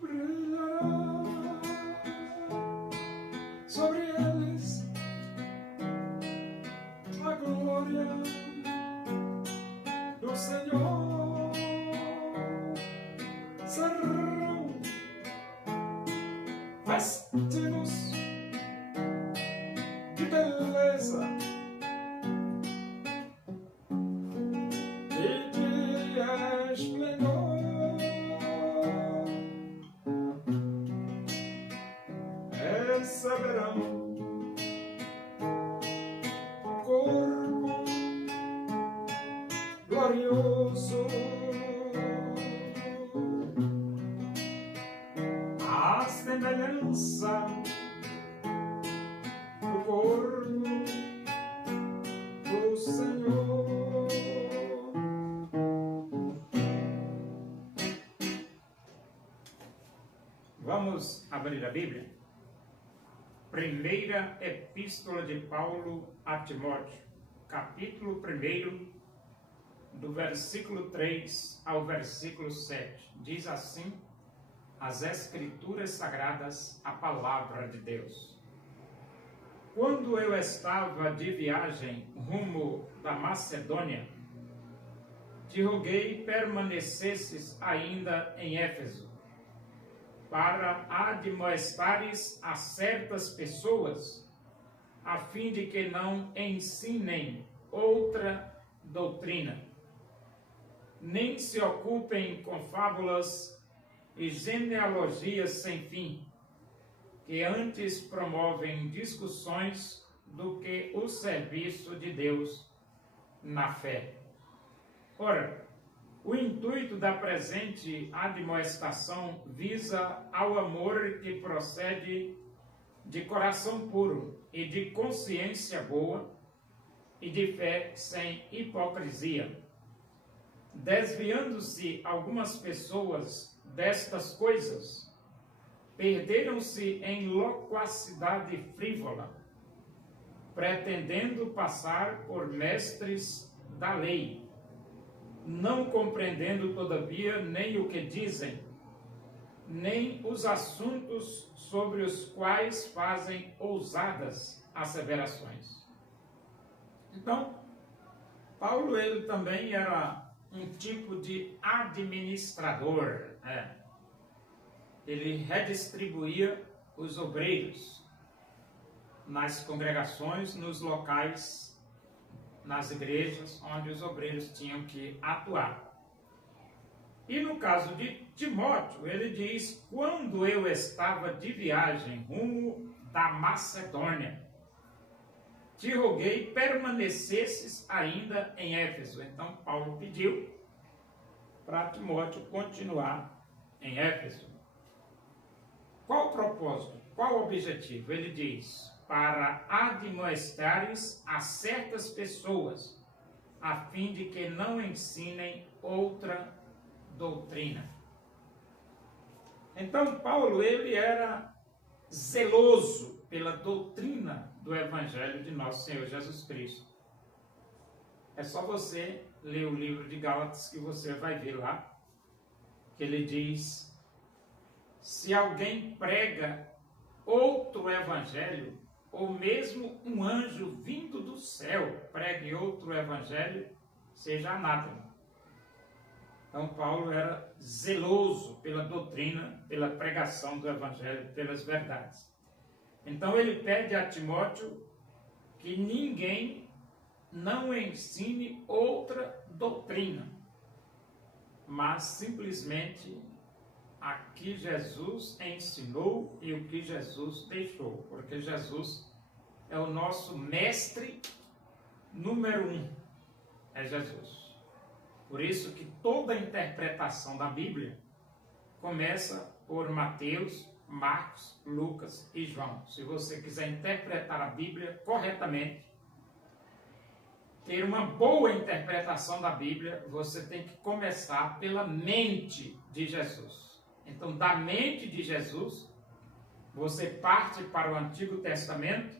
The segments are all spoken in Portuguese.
brilhará sobre eles a glória do Senhor. Serão vestidos de beleza e de esplendor. Receberão o corpo glorioso, a semelhança do corpo do Senhor. Vamos abrir a Bíblia? Primeira Epístola de Paulo a Timóteo, capítulo 1, do versículo 3 ao versículo 7. Diz assim as Escrituras Sagradas, a Palavra de Deus. Quando eu estava de viagem rumo da Macedônia, te roguei permanecesses ainda em Éfeso, para admoestares a certas pessoas, a fim de que não ensinem outra doutrina, nem se ocupem com fábulas e genealogias sem fim, que antes promovem discussões do que o serviço de Deus na fé. Ora, o intuito da presente admoestação visa ao amor que procede de coração puro e de consciência boa e de fé sem hipocrisia, desviando-se algumas pessoas destas coisas, perderam-se em loquacidade frívola, pretendendo passar por mestres da lei, não compreendendo, todavia, nem o que dizem, nem os assuntos sobre os quais fazem ousadas asseverações. Então, Paulo, ele também era um tipo de administrador, Ele redistribuía os obreiros nas congregações, nos locais, nas igrejas onde os obreiros tinham que atuar. E no caso de Timóteo, ele diz: quando eu estava de viagem rumo da Macedônia, te roguei permanecesses ainda em Éfeso. Então Paulo pediu para Timóteo continuar em Éfeso. Qual o propósito? Qual o objetivo? Ele diz: para admoestares a certas pessoas, a fim de que não ensinem outra doutrina. Então, Paulo, ele era zeloso pela doutrina do Evangelho de nosso Senhor Jesus Cristo. É só você ler o livro de Gálatas que você vai ver lá, que ele diz: se alguém prega outro evangelho, ou mesmo um anjo vindo do céu pregue outro evangelho, seja anátema. Então Paulo era zeloso pela doutrina, pela pregação do evangelho, pelas verdades. Então ele pede a Timóteo que ninguém não ensine outra doutrina, mas simplesmente a que Jesus ensinou e o que Jesus deixou, porque Jesus é o nosso mestre número 1, é Jesus. Por isso que toda a interpretação da Bíblia começa por Mateus, Marcos, Lucas e João. Se você quiser interpretar a Bíblia corretamente, ter uma boa interpretação da Bíblia, você tem que começar pela mente de Jesus. Então, da mente de Jesus, você parte para o Antigo Testamento,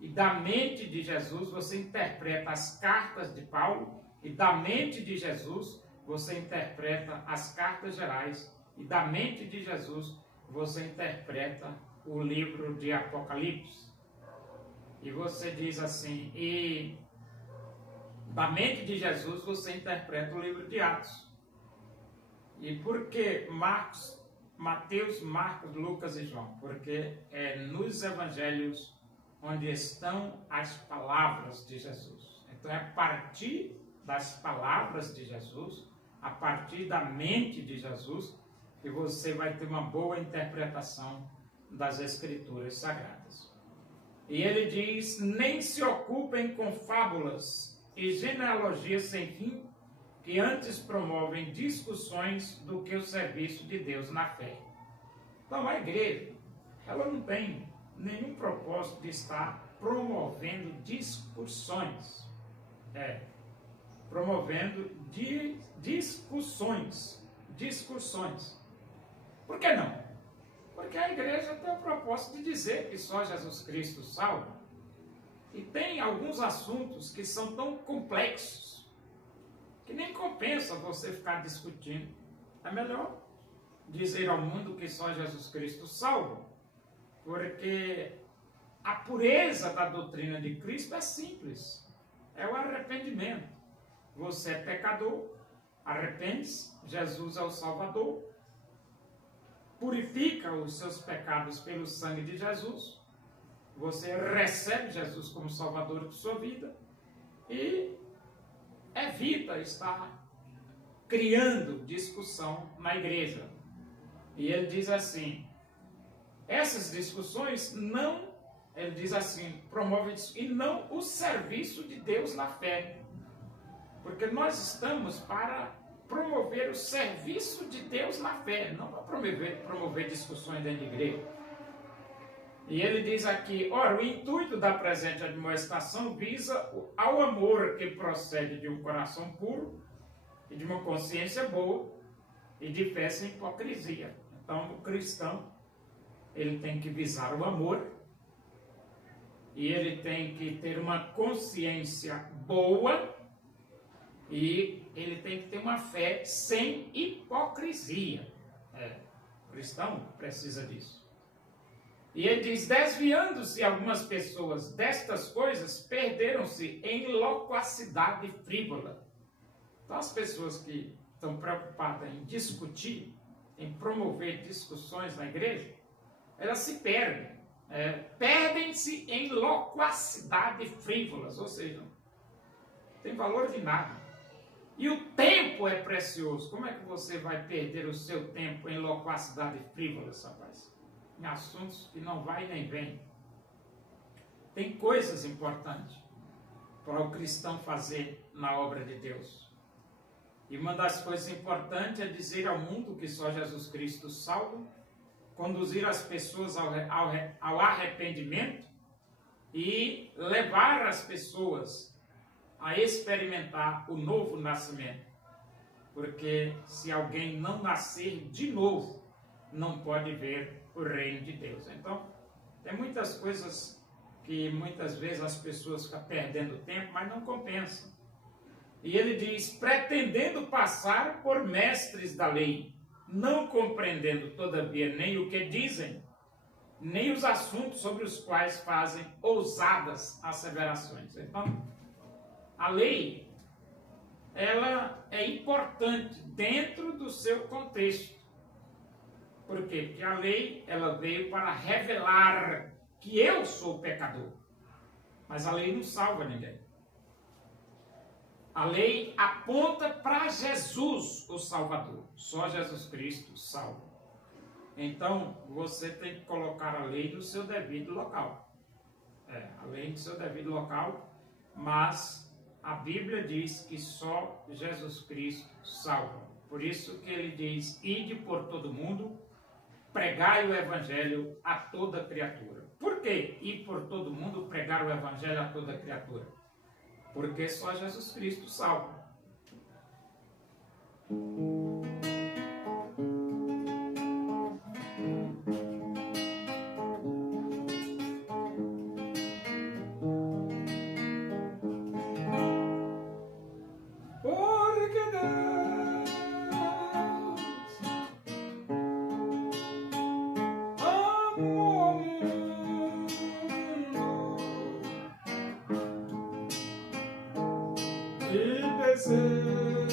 e da mente de Jesus você interpreta as cartas de Paulo, e da mente de Jesus você interpreta as cartas gerais, e da mente de Jesus você interpreta o livro de Apocalipse. E você diz assim, e da mente de Jesus você interpreta o livro de Atos. E por que Mateus, Marcos, Lucas e João? Porque é nos evangelhos onde estão as palavras de Jesus. Então é a partir das palavras de Jesus, a partir da mente de Jesus, que você vai ter uma boa interpretação das Escrituras Sagradas. E ele diz, nem se ocupem com fábulas e genealogias sem fim, que antes promovem discussões do que o serviço de Deus na fé. Então a igreja, ela não tem nenhum propósito de estar promovendo discussões. Promovendo discussões. Por que não? Porque a igreja tem o propósito de dizer que só Jesus Cristo salva. E tem alguns assuntos que são tão complexos que nem compensa você ficar discutindo. É melhor dizer ao mundo que só Jesus Cristo salva, porque a pureza da doutrina de Cristo é simples, é o arrependimento. Você é pecador, arrepende-se, Jesus é o Salvador, purifica os seus pecados pelo sangue de Jesus, você recebe Jesus como Salvador de sua vida e evita estar criando discussão na igreja. E ele diz assim, essas discussões não, ele diz assim, promove e não o serviço de Deus na fé. Porque nós estamos para promover o serviço de Deus na fé, não para promover discussões dentro da igreja. E ele diz aqui, ora, o intuito da presente admoestação visa ao amor que procede de um coração puro e de uma consciência boa e de fé sem hipocrisia. Então, o cristão, ele tem que visar o amor e ele tem que ter uma consciência boa e ele tem que ter uma fé sem hipocrisia. O cristão precisa disso. E ele diz, desviando-se algumas pessoas destas coisas, perderam-se em loquacidade frívola. Então as pessoas que estão preocupadas em discutir, em promover discussões na igreja, elas se perdem. Perdem-se em loquacidade frívolas, ou seja, não tem valor de nada. E o tempo é precioso. Como é que você vai perder o seu tempo em loquacidade frívolas, rapaz? Em assuntos que não vai nem vem. Tem coisas importantes para o cristão fazer na obra de Deus. E uma das coisas importantes é dizer ao mundo que só Jesus Cristo salva, conduzir as pessoas ao arrependimento e levar as pessoas a experimentar o novo nascimento. Porque se alguém não nascer de novo, não pode ver o reino de Deus. Então, tem muitas coisas que muitas vezes as pessoas ficam perdendo tempo, mas não compensa. E ele diz, pretendendo passar por mestres da lei, não compreendendo, todavia, nem o que dizem, nem os assuntos sobre os quais fazem ousadas asseverações. Então, a lei, ela é importante dentro do seu contexto. Por quê? Porque a lei, ela veio para revelar que eu sou pecador. Mas a lei não salva ninguém. A lei aponta para Jesus, o Salvador. Só Jesus Cristo salva. Então, você tem que colocar a lei no seu devido local. A lei no seu devido local, mas a Bíblia diz que só Jesus Cristo salva. Por isso que ele diz, ide por todo mundo, pregai o Evangelho a toda criatura. Por que ir por todo mundo, pregar o Evangelho a toda criatura? Porque só Jesus Cristo salva. Porque deseja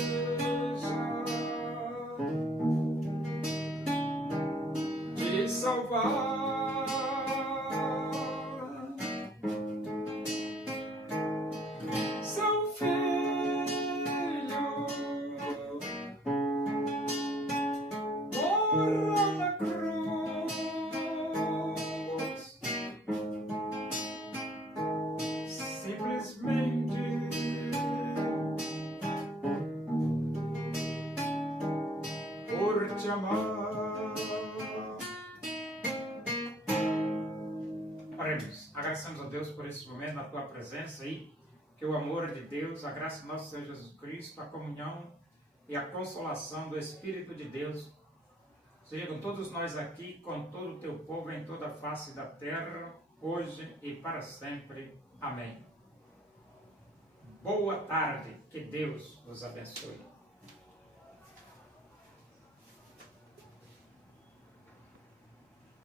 te salvar. Seu filho morra na cruz, simplesmente por te amar. Oremos. Agradecemos a Deus por esse momento, na tua presença aí, que o amor de Deus, a graça do nosso Senhor Jesus Cristo, a comunhão e a consolação do Espírito de Deus seja com todos nós aqui, com todo o teu povo em toda a face da terra, hoje e para sempre. Amém. Boa tarde, que Deus os abençoe.